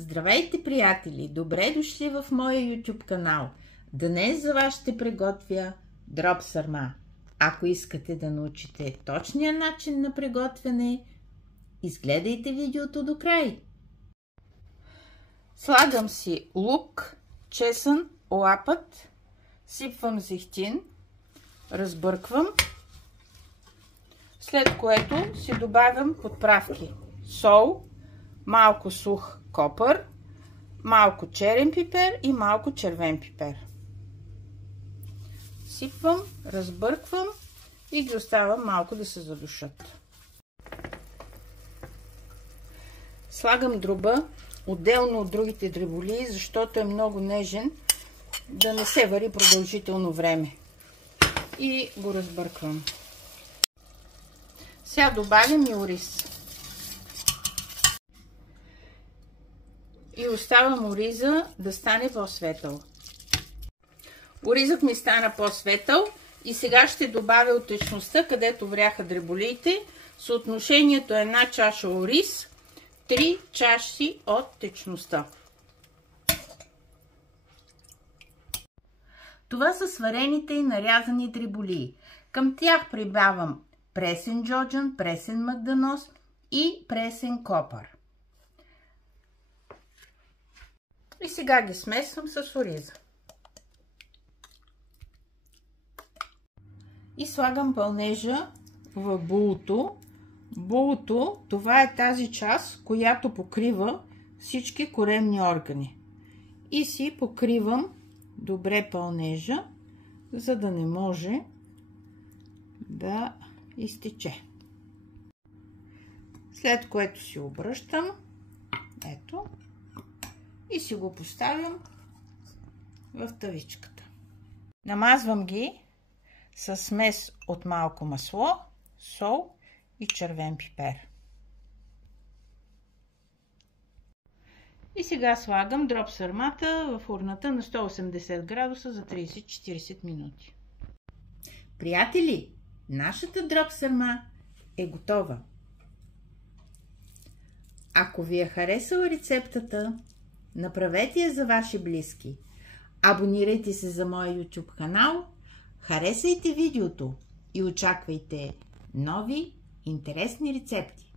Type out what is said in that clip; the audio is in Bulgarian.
Здравейте, приятели! Добре дошли в моя YouTube канал. Днес за вас ще приготвя дроб сърма. Ако искате да научите точния начин на приготвяне, изгледайте видеото до край. Слагам си лук, чесън, лапът, сипвам зехтин, разбърквам, след което си добавям подправки: сол, малко сух копър, малко черен пипер и малко червен пипер. Сипвам, разбърквам и ги оставям малко да се задушат. Слагам дроба отделно от другите дреболии, защото е много нежен, да не се вари продължително време. И го разбърквам. Сега добавям и ориз. И оставям ориза да стане по-светъл. Оризът ми стана по-светъл и сега ще добавя от течността, където вряха дреболиите. Съотношението е 1 чаша ориз, 3 чаши от течността. Това са сварените и нарязани дреболии. Към тях прибавям пресен джоджан, пресен магдanoz и пресен копър. И сега ги смесвам с ориза. И слагам пълнежа в булото. Булото, това е тази част, която покрива всички коремни органи. И си покривам добре пълнежа, за да не може да изтече. След което си обръщам, ето, и си го поставям в тавичката. Намазвам ги с смес от малко масло, сол и червен пипер. И сега слагам дроб сърмата в урната на 180 градуса за 30-40 минути. Приятели, нашата дроб сърма е готова. Ако ви е харесала рецептата, направете я за ваши близки. Абонирайте се за моя YouTube канал, харесайте видеото и очаквайте нови интересни рецепти.